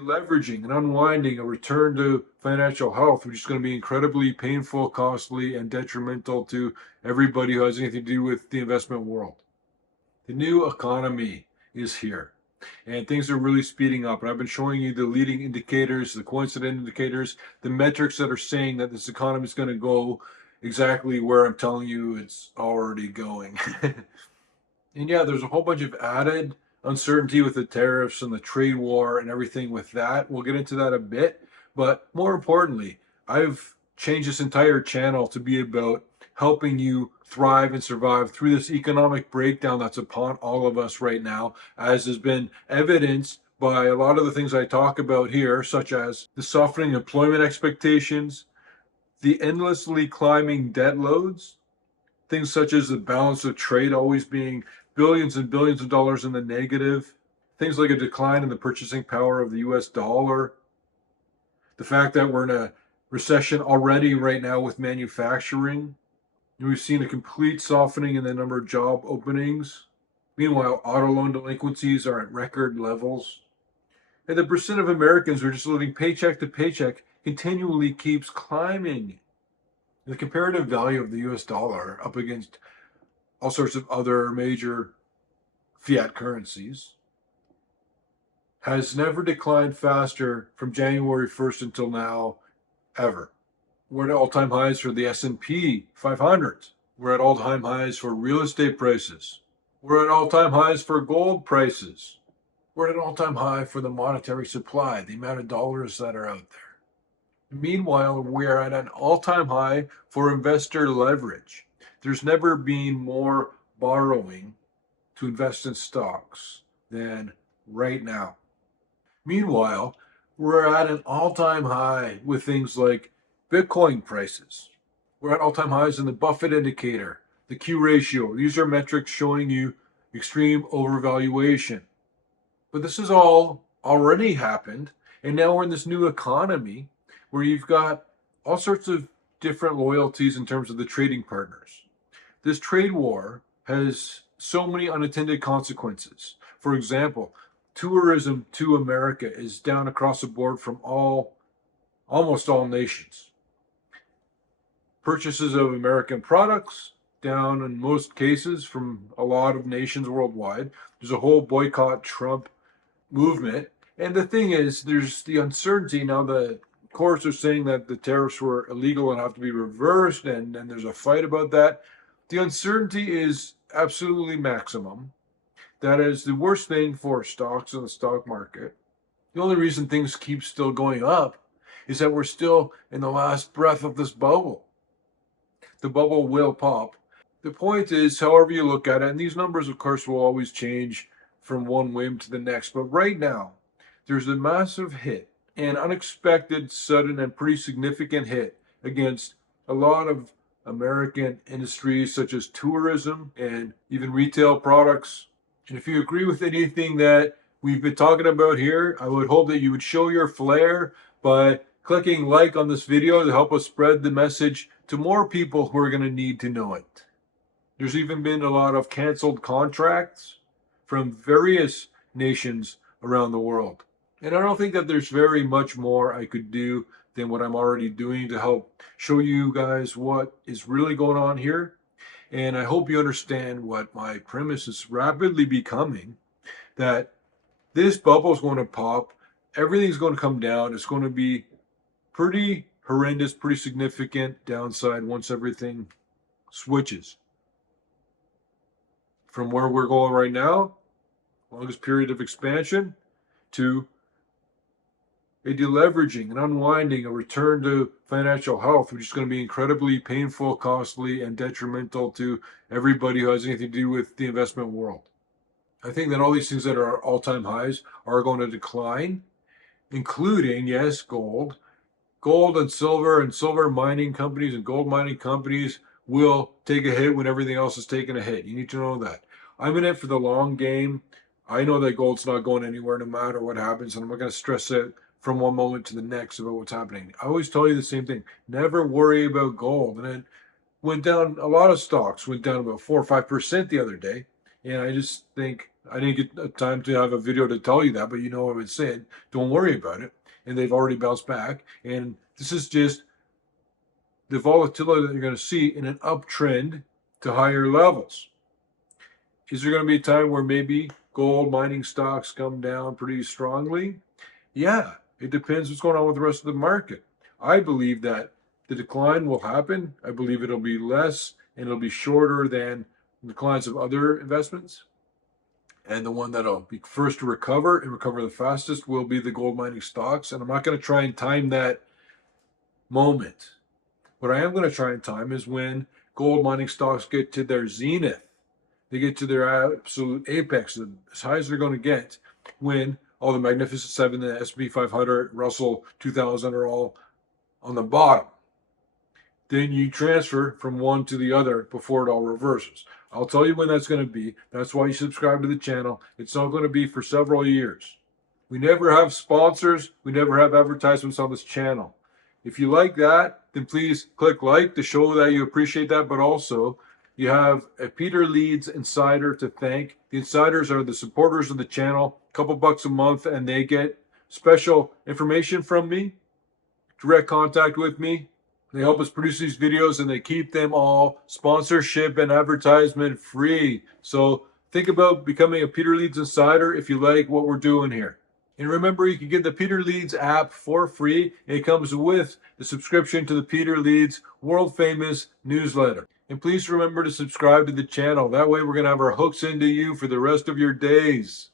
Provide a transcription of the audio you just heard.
Leveraging and unwinding a return to financial health, which is going to be incredibly painful, costly, and detrimental to everybody who has anything to do with the investment world. The new economy is here, and things are really speeding up. And I've been showing you the leading indicators, the coincident indicators, the metrics that are saying that this economy is going to go exactly where I'm telling you it's already going. And yeah, there's a whole bunch of added uncertainty with the tariffs and the trade war and everything with that. We'll get into that a bit. But more importantly, I've changed this entire channel to be about helping you thrive and survive through this economic breakdown that's upon all of us right now, as has been evidenced by a lot of the things I talk about here, such as the softening employment expectations, the endlessly climbing debt loads, things such as the balance of trade always being billions and billions of dollars in the negative, things like a decline in the purchasing power of the US dollar, the fact that we're in a recession already right now with manufacturing. We've seen a complete softening in the number of job openings. Meanwhile, auto loan delinquencies are at record levels. And the percent of Americans who are just living paycheck to paycheck continually keeps climbing. The comparative value of the US dollar up against all sorts of other major fiat currencies has never declined faster from January 1st until now, ever. We're at all-time highs for the S&P 500. We're at all-time highs for real estate prices. We're at all-time highs for gold prices. We're at an all-time high for the monetary supply, the amount of dollars that are out there. Meanwhile, we're at an all-time high for investor leverage. There's never been more borrowing to invest in stocks than right now. Meanwhile, we're at an all-time high with things like Bitcoin prices. We're at all-time highs in the Buffett indicator, the Q ratio. These are metrics showing you extreme overvaluation. But this has all already happened, and now we're in this new economy where you've got all sorts of different loyalties in terms of the trading partners. This trade war has so many unintended consequences. For example, tourism to America is down across the board from almost all nations. Purchases of American products down in most cases from a lot of nations worldwide. There's a whole boycott Trump movement. And the thing is, there's the uncertainty now. The courts are saying that the tariffs were illegal and have to be reversed, and there's a fight about that. The uncertainty is absolutely maximum. That is the worst thing for stocks in the stock market. The only reason things keep still going up is that we're still in the last breath of this bubble. The bubble will pop. The point is, however you look at it, and these numbers, of course, will always change from one whim to the next, but right now, there's a massive hit, an unexpected, sudden, and pretty significant hit against a lot of American industries such as tourism and even retail products. And if you agree with anything that we've been talking about here, I would hope that you would show your flair by clicking like on this video to help us spread the message to more people who are going to need to know it. There's even been a lot of canceled contracts from various nations around the world. And I don't think that there's very much more I could do than what I'm already doing to help show you guys what is really going on here. And I hope you understand what my premise is rapidly becoming, that this bubble is going to pop, everything's going to come down, it's going to be pretty horrendous, pretty significant downside once everything switches. From where we're going right now, longest period of expansion, to a deleveraging and unwinding, a return to financial health, which is going to be incredibly painful, costly, and detrimental to everybody who has anything to do with the investment world. I think that all these things that are all-time highs are going to decline, including, yes, gold. Gold and silver mining companies and gold mining companies will take a hit when everything else is taking a hit. You need to know that. I'm in it for the long game. I know that gold's not going anywhere no matter what happens, and I'm not going to stress it from one moment to the next about what's happening. I always tell you the same thing. Never worry about gold. And it went down, a lot of stocks went down about 4 or 5% the other day. And I just think I didn't get time to have a video to tell you that, but you know what I would say. Don't worry about it. And they've already bounced back. And this is just the volatility that you're going to see in an uptrend to higher levels. Is there going to be a time where maybe gold mining stocks come down pretty strongly? Yeah, it depends what's going on with the rest of the market. I believe that the decline will happen. I believe it'll be less and it'll be shorter than the declines of other investments. And the one that'll be first to recover and recover the fastest will be the gold mining stocks. And I'm not going to try and time that moment. What I am going to try and time is when gold mining stocks get to their zenith. They get to their absolute apex, as high as they're going to get, when all the Magnificent Seven, the S&P 500, Russell 2000 are all on the bottom. Then you transfer from one to the other before it all reverses. I'll tell you when that's going to be. That's why you subscribe to the channel. It's not going to be for several years. We never have sponsors. We never have advertisements on this channel. If you like that, then please click like to show that you appreciate that, but also you have a Peter Leeds insider to thank. The insiders are the supporters of the channel, a couple bucks a month, and they get special information from me, direct contact with me. They help us produce these videos and they keep them all sponsorship and advertisement free. So think about becoming a Peter Leeds insider if you like what we're doing here. And remember, you can get the Peter Leeds app for free. It comes with the subscription to the Peter Leeds world famous newsletter. And please remember to subscribe to the channel. That way we're going to have our hooks into you for the rest of your days.